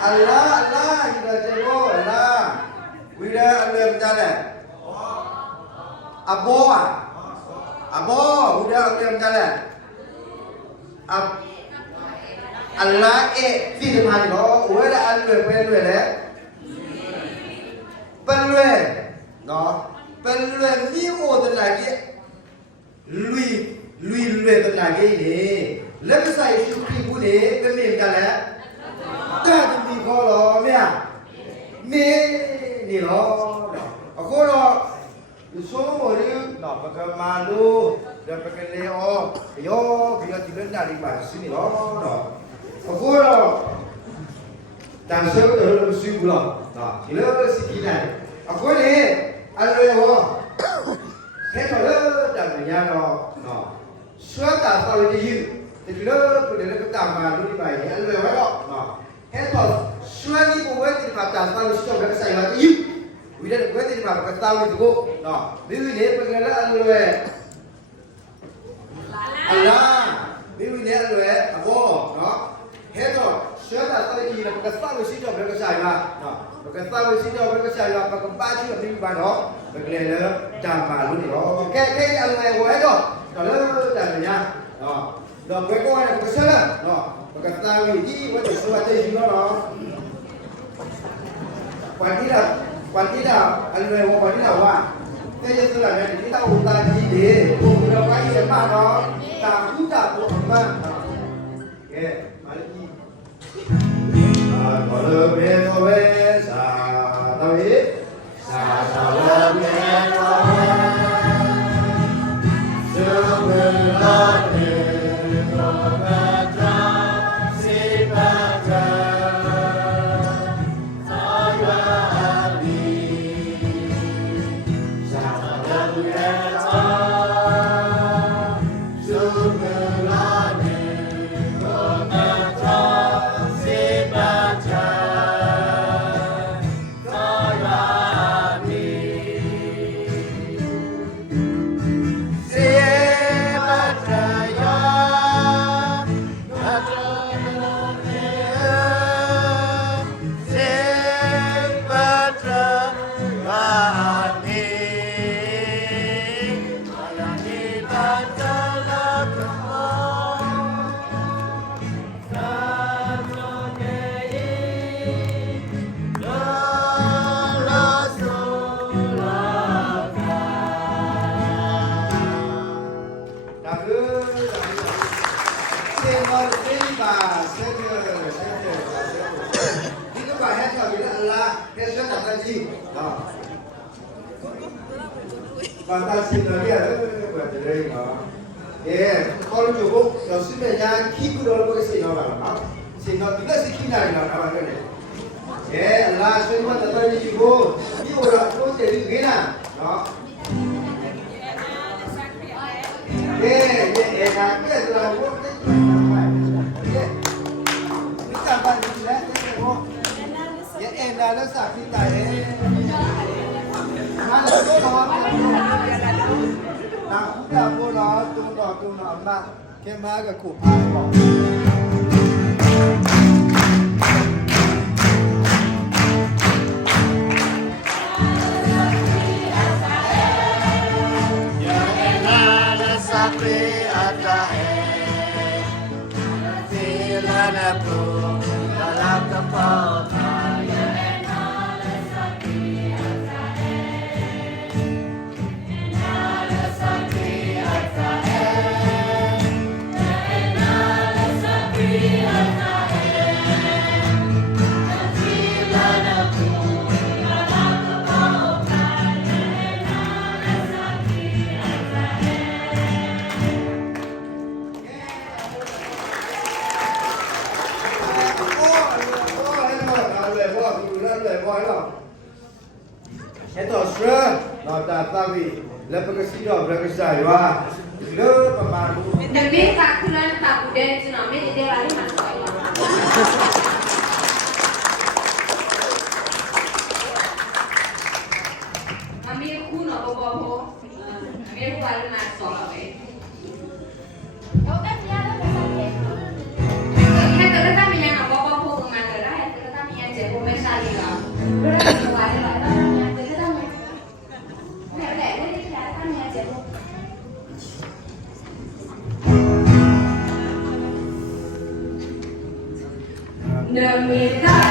Allah Allah kita cakap Allah. Wira Allah berjalan. Abo ah. Abo wira Allah berjalan. Allah fi de ma lo wira Allah pelwe le. Pelwe. No. Pelwe ni o de la ki. Lui de la ki ni. Le sai shu pi bu ni ke mi berjalan. Dah jadi kalau ni loh, aku loh, semua ni, nak pakai malu, dan pakai leo, yo, biar tidak dari sini loh, aku loh, dan saya lebih sibuk loh, tidak sekian, aku ni, anu yo, kalau dan punya loh, suatu kalau dia, tidak boleh kita malu di bayi, anu yo loh. Heto, suami buat di mata kalau sudah berkesai lagi, udah buat di mata ketahui itu, no, bibi ni pengenalan lu Allah, bibi ni lu abo, no, heto, sudah tadi ini berkesai sudah berkesai lah, no, berkesai sudah berkesai lah, pakai baju yang bibi baru, berkelana jam malu ni, no, kayak lu heto, kalau tanya, no, dah berkau ada kesalahan, no. Berkata ini buat sesuatu juga loh. Kuantitas, alur kuantitas wah. Jadi sebenarnya kita udah jadi, udah kaya yang mana, tak udah bukan. Oke, mari. Kalau beres, tapi salah beres. Sebenarnya. Fantasi lagi ada buat dari kalau cukup, kalau sebenarnya kita dulu ke sini orang, sini kita sini lagi orang kan? Allah semua tetap cukup, ini orang pun jadi gina, enaknya telah buat kita bantu lah, enaknya sakit aja. Mana tu nah, udah boleh tunggu mak, kemana aku apa? Ya enak sapi ada filana pun dalam kepala. Itu sudah, nada tapi lepas kesini berapa saya, le pemalu. Demi kakulan tak budaya tsunami jadi lari masuk. Amir kuno bobo, amir baru masuk apa? Kau kan dia ada pasal. Hai terkata minyak bobo bobo mengajar, hai terkata minyak. lagi lah. Udah keluar lah. Jadi kita mau. Udah ini kelihatan ya jadi. Demi tak